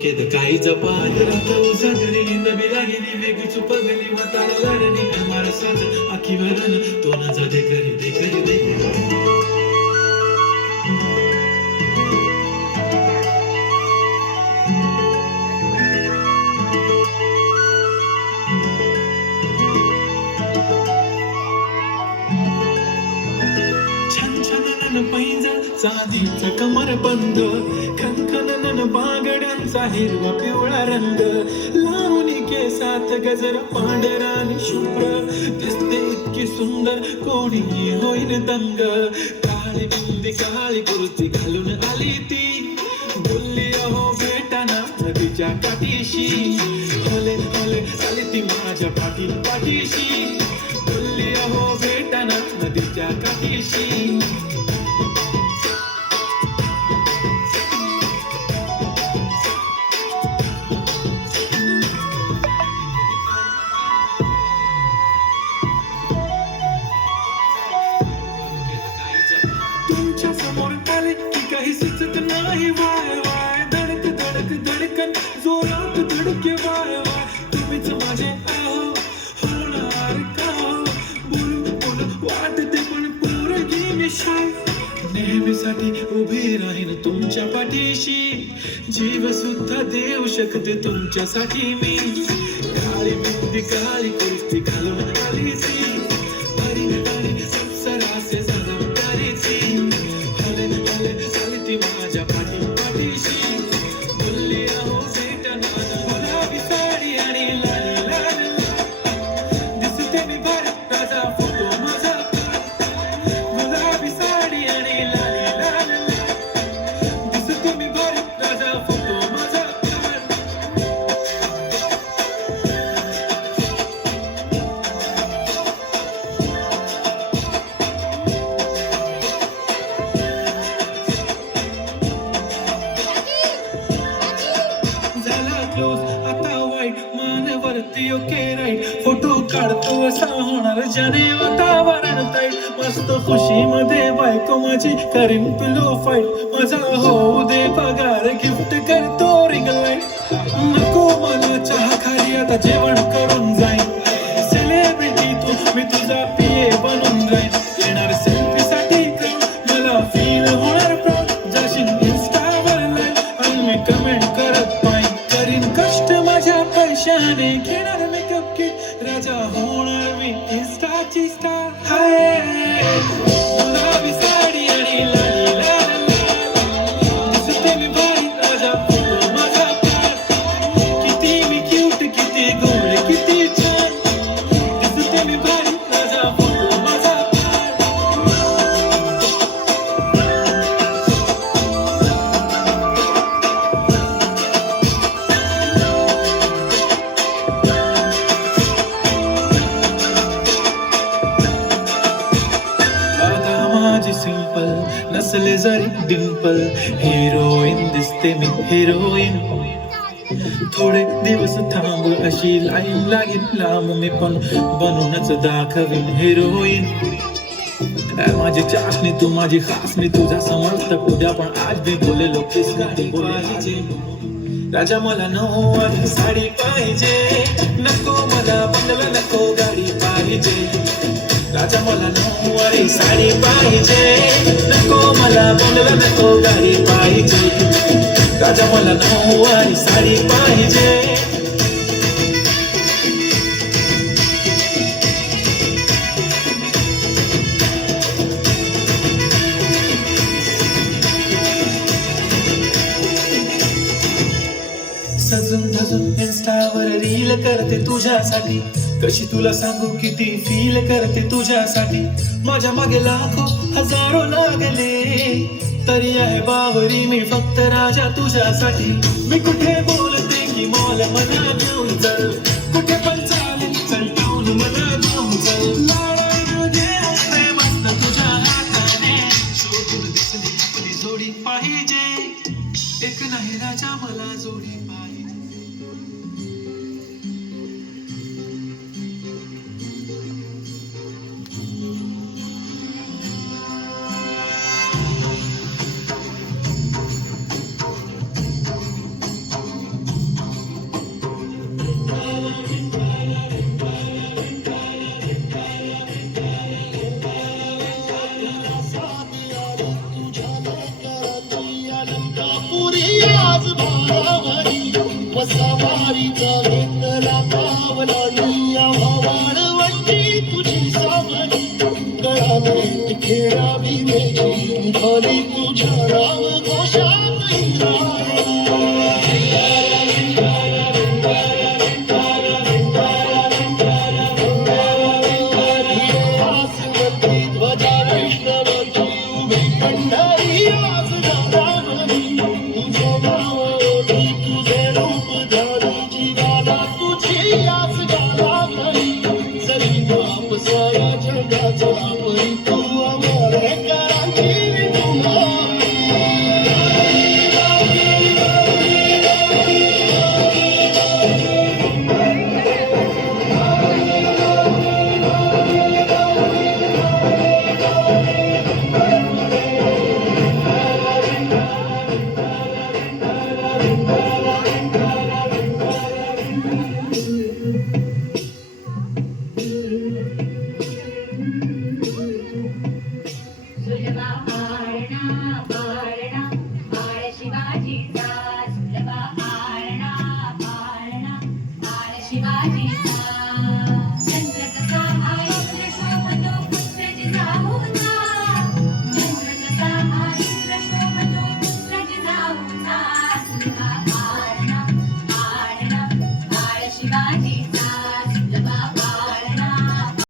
केद काही जपाल रात उजागरी नवी लागली वेगळी चुपगली वातार लाडणी अमार साज आखी वरण तो न जा दे करी छान छान पैंजा चांदीचा कमर बंद खनखन बागड्यांचा हिरवा पिवळा रंग लावणी केसात गजर पांढरा आणि शुभ्र दिसते इतकी सुंदर कोणी होईन दंग काळी बिंदी काळी कुर्ती घालून आली ती बोलली अहो भेटाना नदीच्या काठीशी हले हले आली ती माझ्या पाठीशी बोलली अहो भेटाना नदीच्या काठीशी तुमच्या समोर आले की काही सुचत नाही वाय वाय धडक धडक धडकन जोरात धडके वाय वाय तुम्हीच माझे आहो होणार का बोलू बोलू वाटते पण पोरगी मी शाय नेहमीसाठी उभी राहीन तुमच्या पाठीशी जीव सुद्धा देऊ शकते तुमच्यासाठी मी काळी बिंदी काळी कुर्ती घालून आली ती हरी हरी अप्सरासे ती माझ्या पाठीशी बोलली अहो भेटना गुलाबी साडी आणि लाल लाल दिसते मी भारत राजा फोटो माझा गुलाबी साडी आणि लाल लाल दिसते मी भारत राजा फोटो माझा आता वाईट मानवरती ओके राईट फोटो काढतो असा होणार ज्याने वातावरण ताईट मस्त खुशी मध्ये बायको माझी करीन पिलो फाईट माझा होऊ दे पगार गिफ्ट करतो रिंग लाईट नको मला चहा खाली आता जेवण करून जाईन सेलिब्रिटी तू मी तुझा पिये बनून जाईन येणार सेल्फी साठी मला फील होणार प्राऊड जाशील इंस्टावर लाईव्ह आणि मी कमेंट करत पाहिजे कष्ट माझ्या पैशाने घेणार मेकअप किट राजा होणार मी इंस्टाची स्टार हाय गुलाबी साडी आणि लाली लाल दिसते मी भारी राजा फोटो माझा किती मी क्यूट किती गोड किती छान दिसते मी भारी राजा फोटो माझा सिंपल नसले जरी डिंपल हिरोईन दिसते मी हिरोईन थोडे दिवस थांब अशी लाईन लागेल लांब मी पण बनूनच दाखवीन हिरोईन माझी चाशनी तू माझी खासनी तुझा समर्थक उद्या पण आज मी बोलेलो किस गाडी बोलायचे राजा मला नऊवारी साडी पाहिजे नको मला बंगला नको गाडी पाहिजे राजा मला नऊवारी साडी पाहिजे नको मला बंगला नको गाडी पाहिजे राजा मला नऊवारी साडी पाहिजे सजून धजून इन्स्टावर रील करते तुझ्यासाठी कशी तुला सांगू किती फील करते तुझ्यासाठी माझ्या मागे लाखो हजारो लागले तरी आहे बावरी मी फक्त राजा तुझ्यासाठी मी कुठे बोलते की मॉल मला घेऊन चल